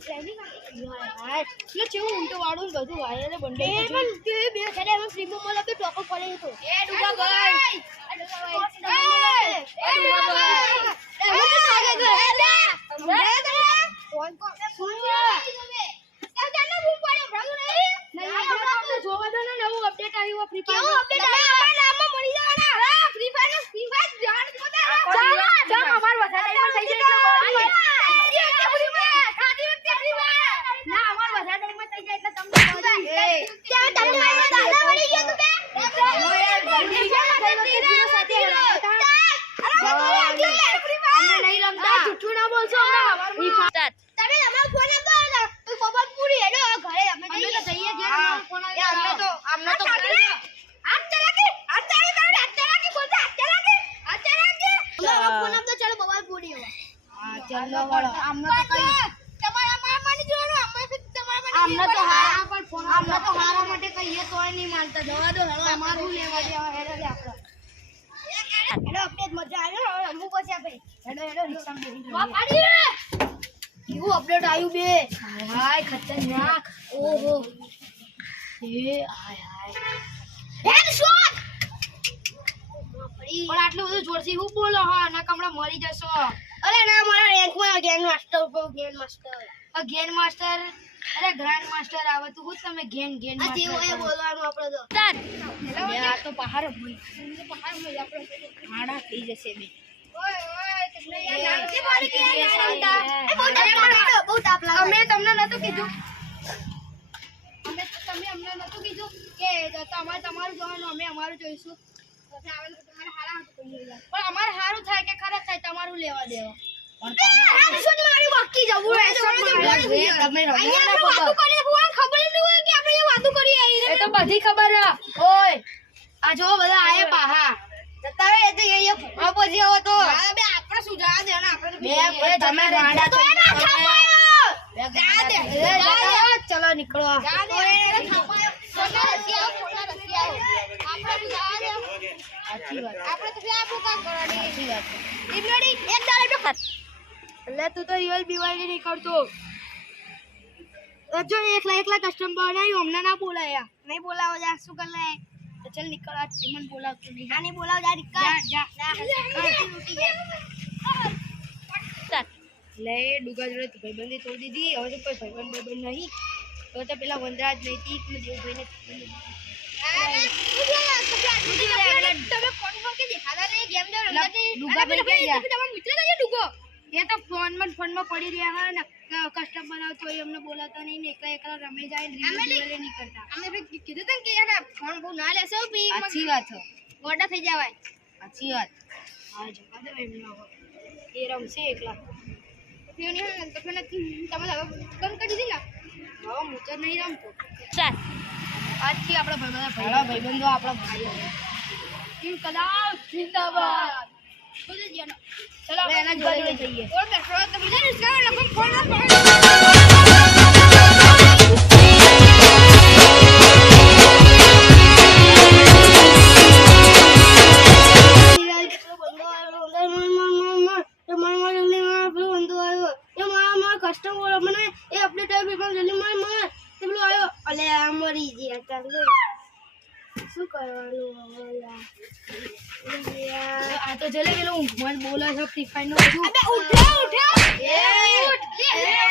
એટલે કેવું ઊંટો વાળું બધું વાયરે બંડલ એ પણ તે બે ખેડે અમે ફ્રી માં મળે ટોપ પડે તો એ ડુગા ભાઈ જોવા દો ને નવું અપડેટ આવ્યું ફ્રી ફાયર કેવું અપડેટ આવ્યું નામમાં મળી જવાના હા ફ્રી ફાયર જાણ ચાલ અમાર વધારે ટાઈમ થઈ જાય ના અમાર વધારે ટાઈમ થઈ જાય એટલે તમને ત્યાં તમને દાદા વળી ગયો તું નહીં રમતા જૂઠું ના બોલશો તમે તમારો ફોન આપો તો ખબર પૂરી હેડો ઘરે અમે જઈએ ફોન અમને તો આજ ચલાકી બોલતા આજ ચલાકી ફોન આપો ચાલો બબાલ પૂરી હો હા ચાલો વાળો આમને તો કઈ તમારા મામાની જોવાનું અમે તો હારા પર ફોન આમને તો હારા માટે કહીએ તોય નહીં માનતા જવા દો હવે અમારું લેવા દેવા હેડો લે આપણો હેડો અપડેટ મજા આવ્યો હવે અમુ પછી આપે હેડો રિક્ષા માં પાડી કેવું અપડેટ આવ્યું બે હાય ખતરનાક ઓહો એ હાય હેડશોટ પણ આટલું બધું જોરથી હું બોલો હા ના કમળા મરી જશો અરે ના મારા રેન્ક માં ગેન માસ્ટર અરે ગ્રાન્ડ માસ્ટર આવે તું હું તમે ગેન માસ્ટર આ એ બોલવાનું આપણે તો આ તો પહાડ હોય આપણે હાડા થઈ જશે બે ઓય તમને યાર નામથી મારી કે બહુ તાપ લાગે અમે તમને નતું કીધું તમે અમને નતું કીધું કે તમારું જોવાનું અમે અમારું જોઈશું પછી આવે તો તમારે હારા પણ અમાર હારું થાય કે ખરાબ થાય તમારું લેવા દેવા બધી ખબર આ જો બધા આયે પાહા આપણે શું જવા દે ચલો નીકળો એટલે તું તો રિયલ બીવાય નહીં કરતો જો એકલા કસ્ટમ બનાવ્યું અમને ના બોલાયા નહીં બોલાવો જા શું કર લે ચલ નીકળ આ મને બોલાવતો નહીં આને બોલાવ જા લે ડુગા જોડે ભાઈબંધી તોડી દીધી હવે તો કોઈ ભાઈબંધ નહીં તો પેલા વંદરાજ નહીં તીક ને દેવભાઈ ને તો ફોનમાં પડી રહ્યા હોય ને કસ્ટમ બનાવતો હોય અમને બોલાતા નહીં ને એકલા રમે જાય નહીં કરતા અમે કીધું તું કે યાર ફોન બહુ ના લેશો સાચી વાત ગોડા થઈ જવાય સાચી વાત હા જવા દો એમને એ રમશે એકલા તમે બંધ કરી દીધી ને હવે હું તો નહીં રમતો ચાલ આજથી આપણા ભાઈબંધો આપણા ભાઈઓ ટીમ કદાચ જિંદાબાદ ચલો એના જોડે જઈએ ઓર બેઠો તો બીજા રિસ્કા લગન ફોન કસ્ટમર મને એ અપડેટ આવ્યો જલ્દી માર પેલું આવ્યો અલે આ મરી ગયા ચાલો શું કરવાનું હવે આ તો જલે પેલું મન બોલા છે ફ્રી ફાયર નો અબે ઉઠો એ